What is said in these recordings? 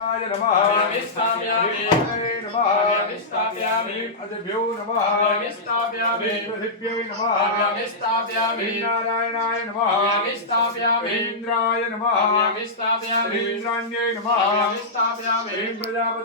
ఇంద్రాయ నమ విస్తాయ్యై నమస్తాయ్యాంద్రాయ నమ విస్తాయ్యాంద్రపదే నమ విస్తాయ్యాంద్రహ్మణే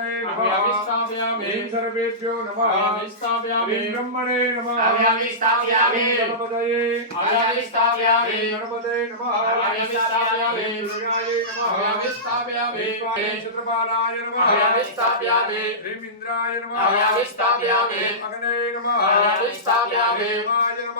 నమస్తాయ్యాంద్రపదే నమ విస్తాయ్యాంద్రపదే నమ విస్తాయ్యాంద్రపదే నమ Vistapyami Vistapyami Vistapyami Vistapyami Vistapyami Vistapyami Vistapyami Vistapyami Vistapyami Vistapyami Vistapyami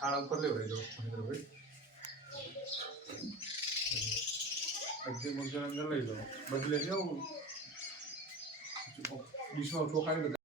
ठाड़ ऊपर ले भाई लोग महेंद्र भाई एकदम मुझे अंदर ले लो बदले जाओ बीच में उठो खाली